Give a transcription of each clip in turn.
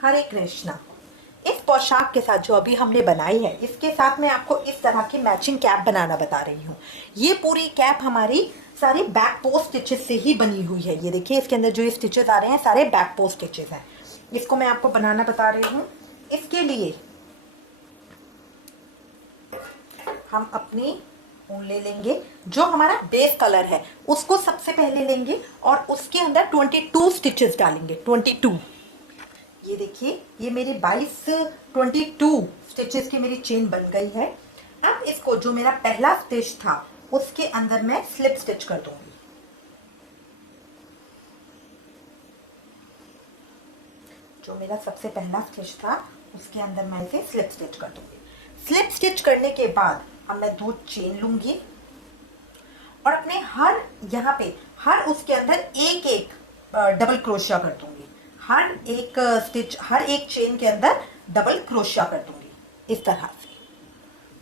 हरे कृष्णा। इस पोशाक के साथ जो अभी हमने बनाई है, इसके साथ मैं आपको इस तरह की मैचिंग कैप बनाना बता रही हूँ। ये पूरी कैप हमारी सारी बैक पोस्ट स्टिचेस से ही बनी हुई है। ये देखिए, इसके अंदर जो ये स्टिचेस आ रहे हैं सारे बैक पोस्ट स्टिचेस हैं। इसको मैं आपको बनाना बता रही हूँ। इसके लिए हम अपनी ऊन ले लेंगे। जो हमारा बेस कलर है उसको सबसे पहले लेंगे और उसके अंदर 22 स्टिचेस डालेंगे। 22। ये देखिए, ये मेरी 22 स्टिचेस की मेरी चेन बन गई है। अब इसको, जो मेरा पहला स्टिच था उसके अंदर मैं स्लिप स्टिच कर दूंगी। जो मेरा सबसे पहला स्टिच था उसके अंदर मैं इसे स्लिप स्टिच कर दूंगी। स्लिप स्टिच करने के बाद अब मैं 2 चेन लूंगी और अपने यहाँ पे हर उसके अंदर एक एक डबल क्रोशिया कर दूंगी। हर एक चेन के अंदर डबल क्रोशिया कर दूंगी इस तरह से।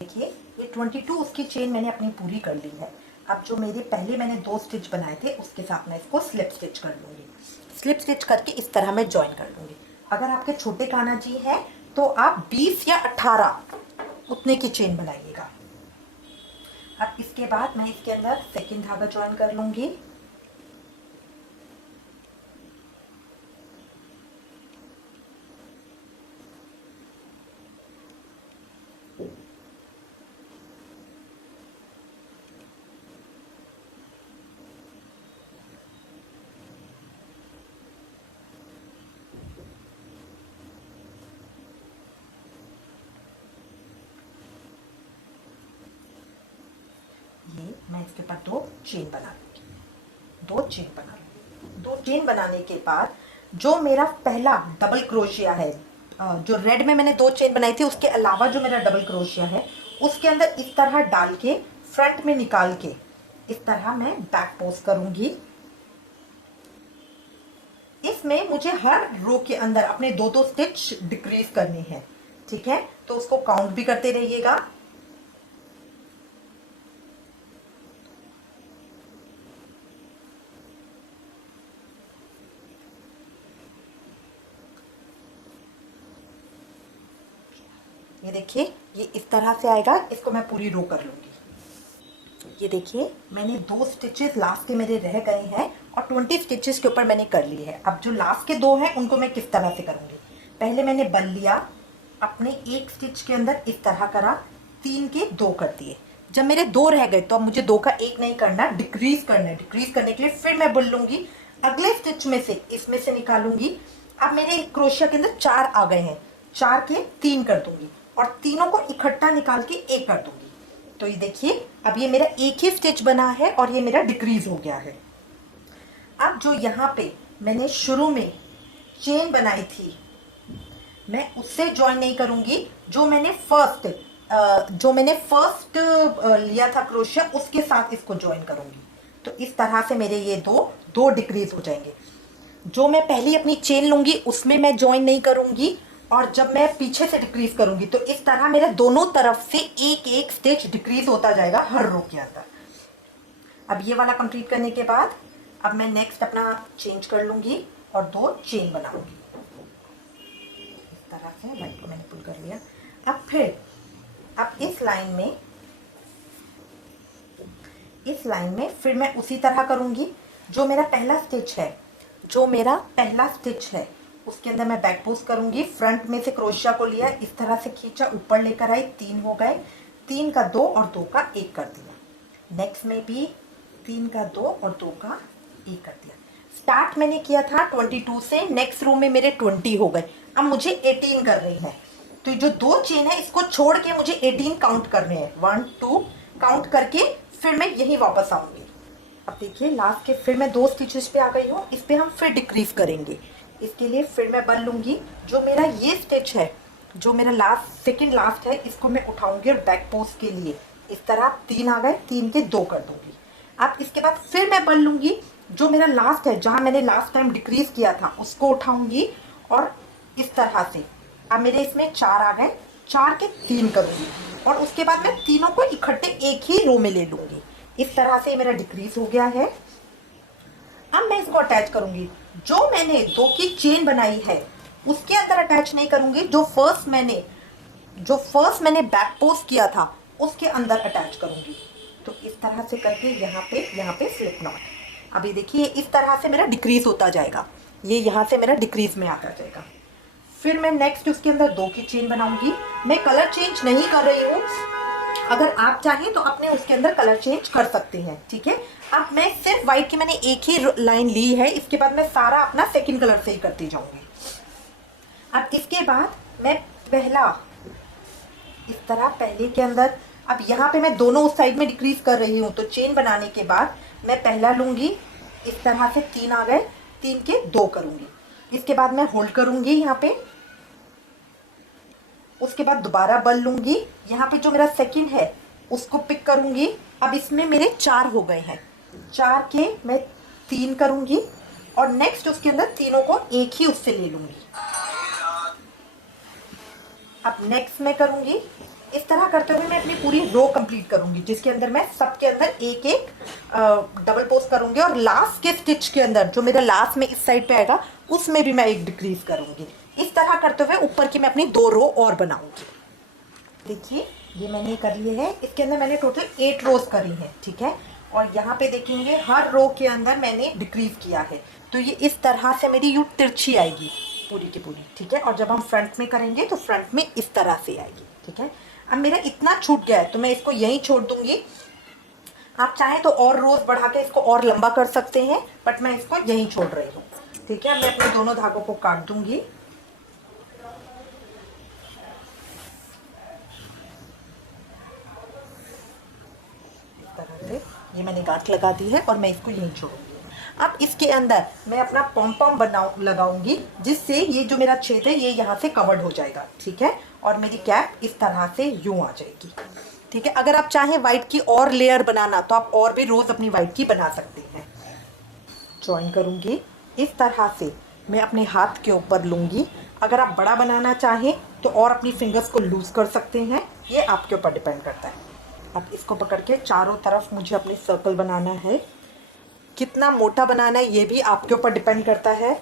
देखिए, ये 22 उसकी चेन मैंने अपनी पूरी कर ली है। अब जो मेरे पहले मैंने 2 स्टिच बनाए थे उसके साथ मैं इसको स्लिप स्टिच कर लूंगी। स्लिप स्टिच करके इस तरह मैं ज्वाइन कर दूंगी। अगर आपके छोटे कान्हा जी हैं तो आप 20 या 18 उतने की चेन बनाइएगा। अब इसके बाद मैं इसके अंदर सेकंड धागा ज्वाइन कर लूंगी। ये मैं इसके ऊपर 2 चेन बना लूंगी। 2 चेन बना लूंगी। 2 चेन बनाने के बाद जो मेरा पहला डबल क्रोशिया है, जो रेड में मैंने 2 चेन बनाई थी, उसके अलावा जो मेरा डबल क्रोशिया है उसके अंदर इस तरह डाल के फ्रंट में निकाल के इस तरह मैं बैक पोस्ट करूंगी। इसमें मुझे हर रो के अंदर अपने 2-2 स्टिच डिक्रीज करने हैं। ठीक है, तो उसको काउंट भी करते रहिएगा। ये देखिए, ये इस तरह से आएगा। इसको मैं पूरी रो कर लूंगी। ये देखिए, मैंने 2 स्टिचेस लास्ट के मेरे रह गए हैं और 20 स्टिचेस के ऊपर मैंने कर लिए हैं। अब जो लास्ट के 2 हैं उनको मैं किस तरह से करूंगी। पहले मैंने बन लिया, अपने एक स्टिच के अंदर इस तरह करा, 3 के 2 कर दिए। जब मेरे 2 रह गए तो अब मुझे 2 का 1 नहीं करना, डिक्रीज करना है। डिक्रीज करने के लिए फिर मैं बुन लूंगी, अगले स्टिच में से इसमें से निकालूंगी। अब मेरे क्रोशिया के अंदर 4 आ गए हैं, 4 के 3 कर दूंगी और तीनों को इकट्ठा निकाल के 1 कर दूंगी। तो ये देखिए, अब ये मेरा एक ही स्टिच बना है और ये मेरा डिक्रीज हो गया है। अब जो यहाँ पे मैंने शुरू में चेन बनाई थी, मैं उससे ज्वाइन नहीं करूंगी। जो मैंने फर्स्ट लिया था क्रोशिया, उसके साथ इसको ज्वाइन करूंगी। तो इस तरह से मेरे ये दो डिक्रीज हो जाएंगे। जो मैं पहली अपनी चेन लूंगी उसमें मैं ज्वाइन नहीं करूंगी और जब मैं पीछे से डिक्रीज करूंगी तो इस तरह मेरे दोनों तरफ से एक एक स्टिच डिक्रीज होता जाएगा हर रो के अंदर। अब ये वाला कंप्लीट करने के बाद अब मैं नेक्स्ट अपना चेंज कर लूंगी और 2 चेन बनाऊंगी। इस तरह से लाइन को मैंने पुल कर लिया। अब इस लाइन में फिर मैं उसी तरह करूंगी। जो मेरा पहला स्टिच है उसके अंदर मैं बैक पोस्ट करूंगी। फ्रंट में से क्रोशिया को लिया, इस तरह से खींचा, ऊपर लेकर आई, 3 हो गए। 3 का 2 और 2 का 1 कर दिया। नेक्स्ट में भी 3 का 2 और 2 का 1 कर दिया। स्टार्ट मैंने किया था 22 से, नेक्स्ट रो में मेरे 20 हो गए। अब मुझे 18 कर रही है। तो जो 2 चेन है इसको छोड़ के मुझे 18 काउंट करने हैं। 1 2 काउंट करके फिर मैं यही वापस आऊंगी। अब देखिए, लास्ट के फिर मैं 2 स्टिचेस पे आ गई हूँ। इस पे हम फिर डिक्रीज करेंगे। इसके लिए फिर मैं बन लूंगी। जो मेरा ये स्टिच है, जो मेरा सेकंड लास्ट है, इसको मैं उठाऊंगी और बैक पोस्ट के लिए इस तरह 3 आ गए, 3 के 2 कर दूंगी। अब इसके बाद फिर मैं बन लूंगी। जो मेरा लास्ट है, जहां मैंने लास्ट टाइम डिक्रीज किया था, उसको उठाऊंगी और इस तरह से अब मेरे इसमें 4 आ गए, 4 के 3 करूंगी और उसके बाद मैं तीनों को इकट्ठे एक ही रो में ले लूंगी। इस तरह से मेरा डिक्रीज हो गया है। अब मैं इसको अटैच करूंगी। जो मैंने 2 की चेन बनाई है उसके अंदर अटैच नहीं करूंगी, जो फर्स्ट मैंने बैक पोस्ट किया था उसके अंदर अटैच करूंगी। तो इस तरह से करके यहाँ पे स्लिप नॉट। अभी देखिए इस तरह से मेरा डिक्रीज होता जाएगा, ये यहाँ से मेरा डिक्रीज में आता जाएगा। फिर मैं नेक्स्ट उसके अंदर 2 की चेन बनाऊंगी। मैं कलर चेंज नहीं कर रही हूँ, अगर आप चाहें तो अपने उसके अंदर कलर चेंज कर सकते हैं, ठीक है। अब मैं सिर्फ व्हाइट की मैंने एक ही लाइन ली है, इसके बाद मैं सारा अपना सेकंड कलर से ही करती जाऊंगी। अब इसके बाद मैं पहला इस तरह पहले के अंदर, अब यहाँ पे मैं दोनों उस साइड में डिक्रीज कर रही हूँ, तो चेन बनाने के बाद मैं पहला लूंगी, इस तरह से 3 आ गए, 3 के 2 करूंगी। इसके बाद मैं होल्ड करूंगी यहाँ पे, उसके बाद दोबारा बल लूंगी, यहाँ पे जो मेरा सेकंड है उसको पिक करूंगी। अब इसमें मेरे 4 हो गए हैं, 4 के मैं 3 करूंगी और नेक्स्ट उसके अंदर तीनों को एक ही उससे ले लूंगी। अब नेक्स्ट मैं करूंगी, इस तरह करते हुए मैं अपनी पूरी रो कंप्लीट करूंगी, जिसके अंदर मैं सबके अंदर एक एक डबल पोस्ट करूंगी और लास्ट के स्टिच के अंदर जो मेरा लास्ट में इस साइड पे आएगा उसमें भी मैं एक डिक्रीज करूंगी। इस तरह करते हुए ऊपर की मैं अपनी 2 रो और बनाऊंगी। देखिए ये मैंने कर लिए है, इसके अंदर मैंने टोटल 8 रोज करी है, ठीक है। और यहाँ पे देखेंगे हर रो के अंदर मैंने डिक्रीज किया है, तो ये इस तरह से मेरी यूं तिरछी आएगी पूरी की पूरी, ठीक है। और जब हम फ्रंट में करेंगे तो फ्रंट में इस तरह से आएगी, ठीक है। अब मेरा इतना छूट गया है तो मैं इसको यहीं छोड़ दूंगी। आप चाहें तो और रोज बढ़ा के इसको और लंबा कर सकते हैं, बट मैं इसको यहीं छोड़ रही हूँ, ठीक है। मैं अपने दोनों धागों को काट दूंगी। इस तरह से ये मैंने गांठ लगा दी है और मैं इसको यहीं छोड़ूंगी। अब इसके अंदर मैं अपना पॉम पॉम लगाऊंगी, जिससे ये जो मेरा छेद है ये यहाँ से कवर्ड हो जाएगा, ठीक है। और मेरी कैप इस तरह से यूं आ जाएगी, ठीक है। अगर आप चाहें व्हाइट की और लेयर बनाना तो आप और भी रोज अपनी व्हाइट की बना सकते हैं। ज्वाइन करूंगी इस तरह से, मैं अपने हाथ के ऊपर लूंगी। अगर आप बड़ा बनाना चाहें तो और अपनी फिंगर्स को लूज कर सकते हैं, ये आपके ऊपर डिपेंड करता है। अब इसको पकड़ के चारों तरफ मुझे अपनी सर्कल बनाना है। कितना मोटा बनाना है ये भी आपके ऊपर डिपेंड करता है।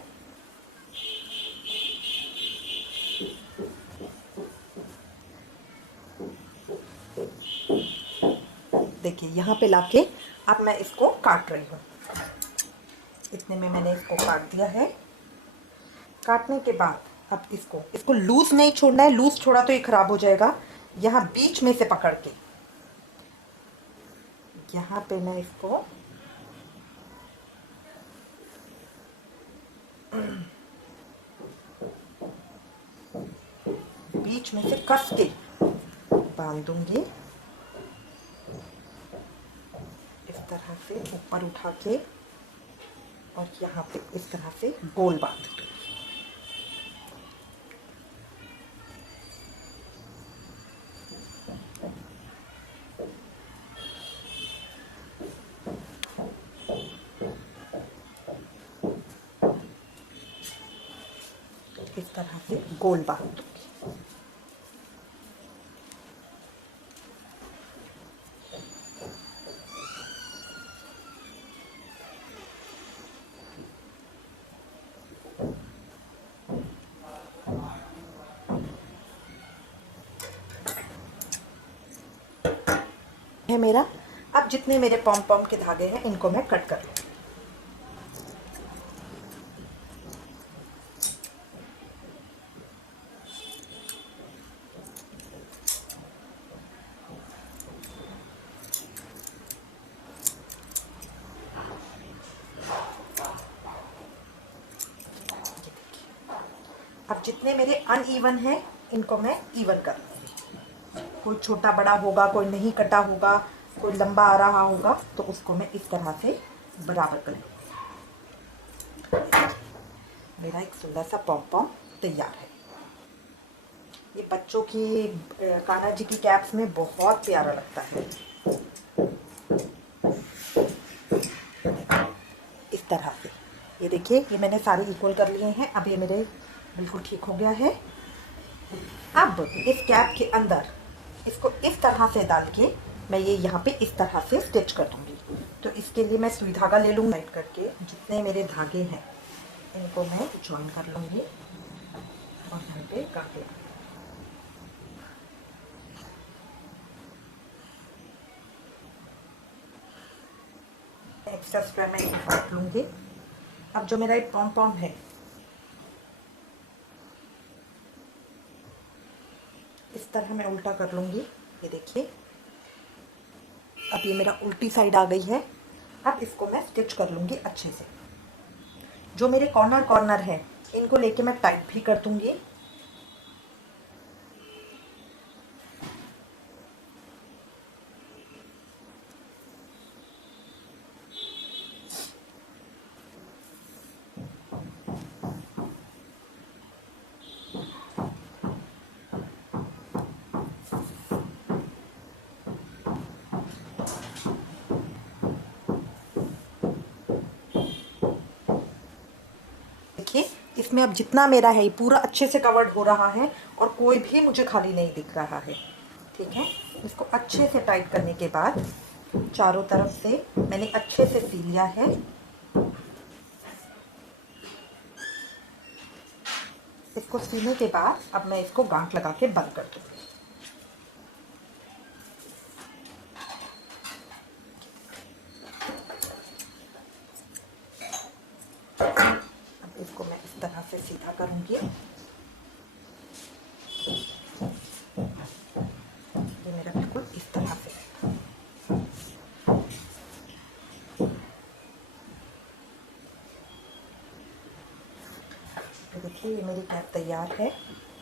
देखिए यहाँ पे लाके अब मैं इसको काट रही हूँ। इतने में मैंने इसको काट दिया है। काटने के बाद अब इसको लूज नहीं छोड़ना है, लूज छोड़ा तो ये खराब हो जाएगा। यहाँ बीच में से पकड़ के यहाँ पे मैं इसको बीच में से कस के बांध दूंगी, इस तरह से ऊपर उठा के, और यहाँ पे इस तरह से गोल बांध दूंगी। इस तरह से गोल बांध दूंगी। है मेरा, अब जितने मेरे पॉम पॉम के धागे हैं इनको मैं कट कर लूँगी। अब जितने मेरे अनइवन हैं इनको मैं इवन कर लूँगी। कोई छोटा बड़ा होगा, कोई नहीं कटा होगा, कोई लंबा आ रहा होगा, तो उसको मैं इस तरह से बराबर कर लूँगी। मेरा एक सुंदर सा पॉम पॉम तैयार है। ये बच्चों की कान्हा जी की कैप्स में बहुत प्यारा लगता है। इस तरह से ये देखिए, ये मैंने सारे इक्वल कर लिए हैं। अब ये मेरे बिल्कुल ठीक हो गया है। अब इस कैप के अंदर इसको इस तरह से डाल के मैं ये यहाँ पे इस तरह से स्टिच कर दूँगी। तो इसके लिए मैं सुई धागा ले लूँगी, साइड करके जितने मेरे धागे हैं इनको मैं ज्वाइन कर लूँगी। और यहाँ पे गांठ लगा। एक्स्ट्रा स्क्वायर मैं काट लूँगी। अब जो मेरा एक पॉम पॉम है, इस तरह मैं उल्टा कर लूँगी। ये देखिए, अब ये मेरा उल्टी साइड आ गई है। अब इसको मैं स्टिच कर लूँगी अच्छे से। जो मेरे कॉर्नर कॉर्नर है, इनको लेके मैं टाइट भी कर दूँगी। देखिए, इसमें अब जितना मेरा है पूरा अच्छे से कवर्ड हो रहा है और कोई भी मुझे खाली नहीं दिख रहा है। ठीक है, इसको अच्छे से टाइट करने के बाद चारों तरफ से मैंने अच्छे से सी लिया है। इसको सीने के बाद अब मैं इसको गांठ लगा के बंद कर दूँगी। अब इसको मैं इस तरह से सीधा करूँगी। ये मेरा बिल्कुल इस तरह से। तो देखिए, ये मेरी कैप तैयार है।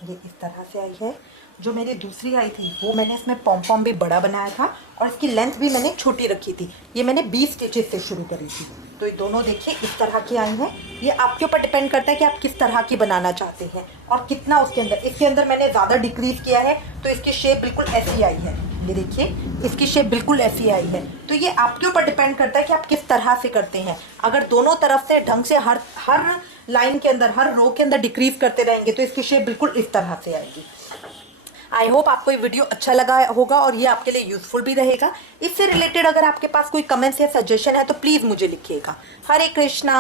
ये इस तरह से आई है। जो मेरी दूसरी आई थी वो मैंने इसमें पॉम पॉम भी बड़ा बनाया था और इसकी लेंथ भी मैंने छोटी रखी थी। ये मैंने 20 स्टिचेस से शुरू करी थी। तो ये दोनों देखिए इस तरह की आई हैं। ये आपके ऊपर डिपेंड करता है कि आप किस तरह की बनाना चाहते हैं और कितना उसके अंदर। इसके अंदर मैंने ज़्यादा डिक्रीज़ किया है तो इसकी शेप बिल्कुल ऐसी आई है। ये देखिए, इसकी शेप बिल्कुल ऐसी आई है। तो ये आपके ऊपर डिपेंड करता है कि आप किस तरह से करते हैं। अगर दोनों तरफ से ढंग से हर लाइन के अंदर, हर रो के अंदर डिक्रीज करते रहेंगे तो इसकी शेप बिल्कुल इस तरह से आएगी। आई होप आपको ये वीडियो अच्छा लगा होगा और ये आपके लिए यूजफुल भी रहेगा। इससे रिलेटेड अगर आपके पास कोई कमेंट्स या सजेशन है तो प्लीज़ मुझे लिखिएगा। हरे कृष्णा।